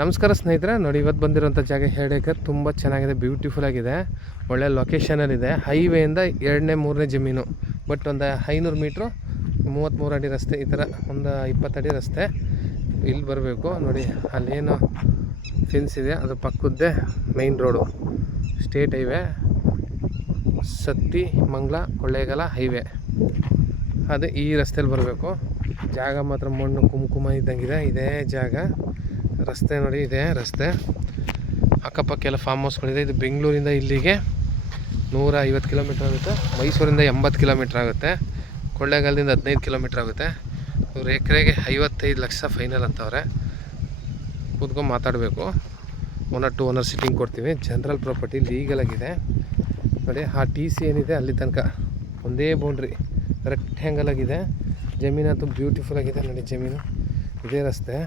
ನಮಸ್ಕಾರ ಸ್ನೇಹಿತರೆ, ನೋಡಿ ಇವತ್ತು ಬಂದಿರೋಂಥ ಜಾಗ ಹೇಳೇಕರ್ ತುಂಬ ಚೆನ್ನಾಗಿದೆ, ಬ್ಯೂಟಿಫುಲ್ ಆಗಿದೆ, ಒಳ್ಳೆ ಲೊಕೇಶನಲ್ಲಿದೆ. ಹೈವೇಯಿಂದ 2ನೇ 3ನೇ ಜಮೀನು, ಬಟ್ ಒಂದು 500 ಮೀಟ್ರು 33 ಅಡಿ ರಸ್ತೆ, ಈ ಥರ ಒಂದು 20 ಅಡಿ ರಸ್ತೆ. ಇಲ್ಲಿ ಬರಬೇಕು ನೋಡಿ, ಅಲ್ಲೇನು ಫೆನ್ಸ್ ಇದೆ ಅದ್ರ ಪಕ್ಕದ್ದೇ main road, state highway, Sathyamangalam Kollegal highway. ಅದೇ ಈ ರಸ್ತೆಯಲ್ಲಿ ಬರಬೇಕು. ಜಾಗ ಮಾತ್ರ ಮಣ್ಣು ಕುಂಕುಮ ಇದ್ದಂಗಿದೆ. ಇದೇ ಜಾಗ, ರಸ್ತೆ ನೋಡಿ, ಇದೆ ರಸ್ತೆ. ಅಕ್ಕಪಕ್ಕ ಎಲ್ಲ ಫಾರ್ಮ್ ಹೌಸ್ಗಳಿದೆ. ಇದು ಬೆಂಗಳೂರಿಂದ ಇಲ್ಲಿಗೆ 150 ಕಿಲೋಮೀಟ್ರ್ ಆಗುತ್ತೆ, ಮೈಸೂರಿಂದ 80 ಕಿಲೋಮೀಟ್ರ್ ಆಗುತ್ತೆ, ಕೊಳ್ಳೇಗಾಲದಿಂದ 15 ಕಿಲೋಮೀಟ್ರ್ ಆಗುತ್ತೆ. ಇವ್ರು ಎಕರೆಗೆ 55 ಲಕ್ಷ ಫೈನಲ್ ಅಂತವ್ರೆ. ಕೂತ್ಕೊಂಡು ಮಾತಾಡಬೇಕು. 1 or 2 ಓನರ್ ಸಿಟ್ಟಿಂಗ್ ಕೊಡ್ತೀವಿ. ಜನರಲ್ ಪ್ರಾಪರ್ಟಿ ಲೀಗಲ್ ಆಗಿದೆ ನೋಡಿ. ಆ TC ಏನಿದೆ ಅಲ್ಲಿ ತನಕ ಒಂದೇ ಬೌಂಡ್ರಿ, ರೆಕ್ಟ್ಯಾಂಗಲ್ ಆಗಿದೆ. ಜಮೀನಂತೂ ಬ್ಯೂಟಿಫುಲ್ ಆಗಿದೆ ನೋಡಿ. ಜಮೀನು ಇದೇ ರಸ್ತೆ,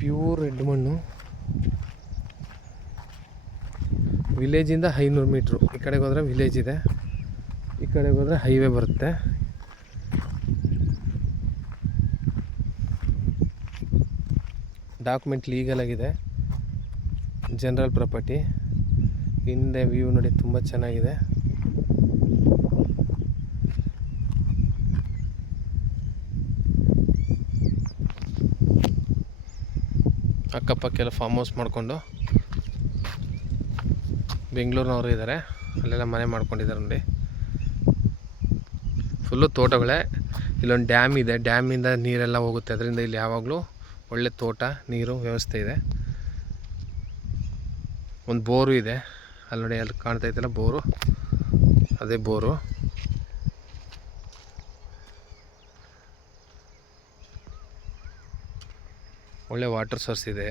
ಪ್ಯೂರ್ ರೆಡ್ ಮಣ್ಣು. ವಿಲೇಜಿಂದ 500 ಮೀಟ್ರು. ಈ ಕಡೆಗೆ ಹೋದರೆ ವಿಲೇಜ್ ಇದೆ, ಈ ಕಡೆಗೆ ಹೋದರೆ ಹೈವೇ ಬರುತ್ತೆ. ಡಾಕ್ಯುಮೆಂಟ್ ಲೀಗಲ್ ಆಗಿದೆ. General property. ಹಿಂದೆ ವ್ಯೂ ನೋಡಿ, ತುಂಬ ಚೆನ್ನಾಗಿದೆ. ಅಕ್ಕಪಕ್ಕೆಲ್ಲ ಫಾರ್ಮ್ ಹೌಸ್ ಮಾಡಿಕೊಂಡು ಬೆಂಗಳೂರಿನವರು ಇದ್ದಾರೆ, ಅಲ್ಲೆಲ್ಲ ಮನೆ ಮಾಡ್ಕೊಂಡಿದ್ದಾರೆ ನೋಡಿ. ಫುಲ್ಲು ತೋಟಗಳೇ. ಇಲ್ಲೊಂದು ಡ್ಯಾಮ್ ಇದೆ, ಡ್ಯಾಮಿಂದ ನೀರೆಲ್ಲ ಹೋಗುತ್ತೆ. ಅದರಿಂದ ಇಲ್ಲಿ ಯಾವಾಗಲೂ ಒಳ್ಳೆ ತೋಟ, ನೀರು ವ್ಯವಸ್ಥೆ ಇದೆ. ಒಂದು ಬೋರು ಇದೆ ಅಲ್ಲಿ ನೋಡಿ, ಅಲ್ಲಿ ಕಾಣ್ತಾ ಇದ್ದಲ್ಲ ಬೋರು, ಅದೇ ಬೋರು. ಒಳ್ಳೆ ವಾಟರ್ ಸೋರ್ಸ್ ಇದೆ.